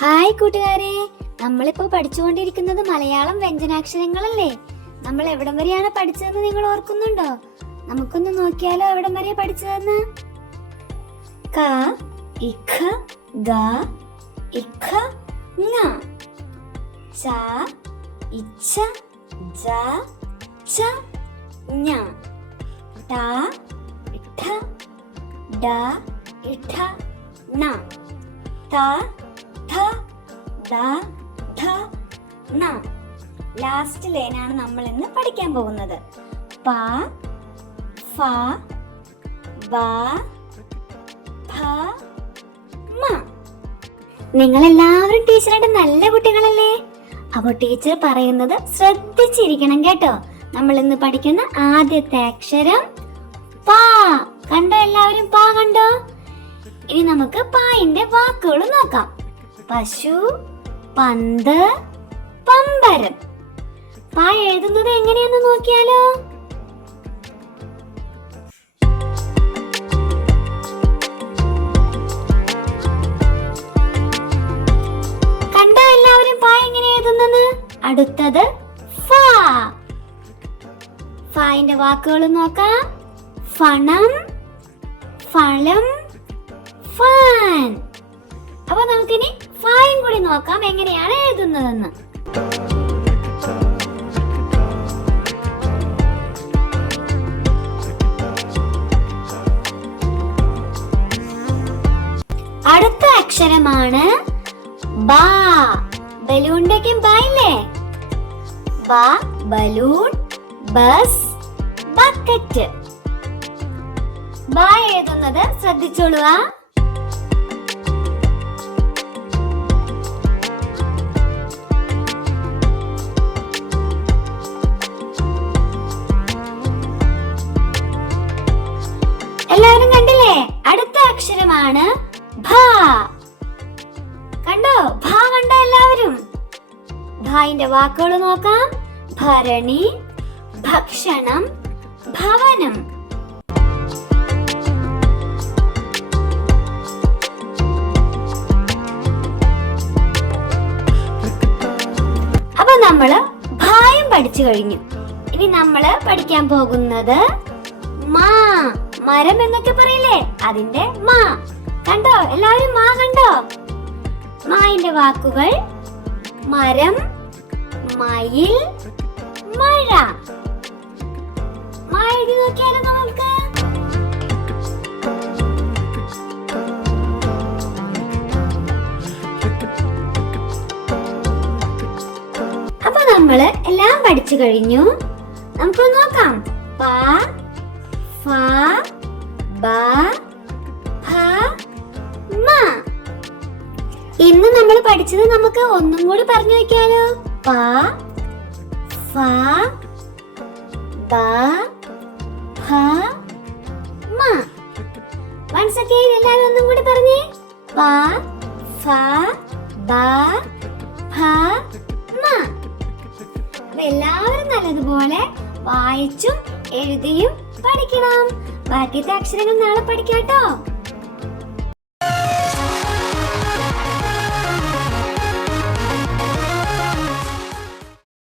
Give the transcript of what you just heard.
Hi കൂട്ടുകാരെ, നമ്മളിപ്പോ പഠിച്ചുകൊണ്ടിരിക്കുന്നത് മലയാളം വ്യഞ്ജനാക്ഷരങ്ങളല്ലേ. നമ്മൾ എവിടം വരെയാണ് പഠിച്ചതെന്ന് നിങ്ങൾ ഓർക്കുന്നുണ്ടോ? നമുക്കൊന്ന് നോക്കിയാലോ എവിടം വരെ പഠിച്ചതെന്ന്. ക, ഇഖ, ഗ, ഇഖ, ങ. ച, ഇച്ഛ, ജ, ഛ, ഞ. ട, ഇഠ, ഡ, ഇഠ, ണ. ത, ഥ, ദ, ധ, ന. ലാസ്റ്റ് ലൈനാണ് നമ്മൾ ഇന്ന് പഠിക്കാൻ പോകുന്നത്. പ, ഫ, ബ, ഭ, മ. നിങ്ങളെല്ലാവരും ടീച്ചറായിട്ട് നല്ല കുട്ടികളല്ലേ? അപ്പോൾ ടീച്ചർ പറയുന്നത് ശ്രദ്ധിച്ചിരിക്കണം കേട്ടോ. നമ്മൾ ഇന്ന് പഠിക്കുന്ന ആദ്യത്തെ അക്ഷരം പ. കണ്ടോ എല്ലാവരും? പ കണ്ടോ? ഇനി നമുക്ക് പായിന്റെ വാക്കുകൾ നോക്കാം. പശു, പന്ത്, പമ്പരം. പ എഴുതുന്നത് എങ്ങനെയാന്ന് നോക്കിയാലോ. കണ്ടോ എല്ലാവരും പ എങ്ങനെ എഴുതുന്നത്? അടുത്തത് ഫ. ഫായിന്റെ വാക്കുകൾ നോക്കാം. ഫണം, ഫളം, ഫാൻ. അപ്പൊ നമുക്കിനി ഫായും കൂടി നോക്കാം എങ്ങനെയാണ് എഴുതുന്നതെന്ന്. അടുത്ത അക്ഷരമാണ് ബ. ബലൂണിന്റെ ബ ഇല്ലേ? ബ, ബലൂൺ, ബസ്, ബക്കറ്റ്. ബ എഴുതുന്നത് ശ്രദ്ധിച്ചോളുക. എല്ലാവരും കണ്ടില്ലേ? അടുത്ത അക്ഷരമാണ് ഭ. കണ്ടോ? ഭ കണ്ടോ എല്ലാവരും? ഭായിന്റെ വാക്കുകൾ നോക്കാം. ഭരണി, ഭക്ഷണം, ഭവനം. അപ്പൊ നമ്മള് ഭായും പഠിച്ചു കഴിഞ്ഞു. ഇനി നമ്മള് പഠിക്കാൻ പോകുന്നത് മാ. മരം എന്നൊക്കെ പറയില്ലേ, അതിന്റെ മാ. കണ്ടോ എല്ലാവരും? മാ കണ്ടോ? മായിന്റെ വാക്കുകൾ മരം, മയിൽ, മഴ. മാ എഴുതി നോക്കിയാലോ നമുക്ക്. അപ്പൊ നമ്മള് എല്ലാം പഠിച്ചു കഴിഞ്ഞു. നമുക്ക് നോക്കാം. പ, ഫ, ബ, ഭ, മ. ഇന്ന് നമ്മൾ പഠിച്ചത് നമുക്ക് ഒന്നും കൂടി പറഞ്ഞു വെക്കാലോ. പ, ഫ, ബ, ഭ, മ. വൺസ് അഗൈൻ എല്ലാവരും ഒന്നും കൂടി പറഞ്ഞേ. പ, ഫ, ബ, ഭ, മ. അപ്പൊ എല്ലാവരും നല്ലതുപോലെ വായിച്ചും എഴുതിയും പഠിക്കണം. ബാക്കിയത്തെ അക്ഷരങ്ങൾ നാളെ പഠിക്കാട്ടോ.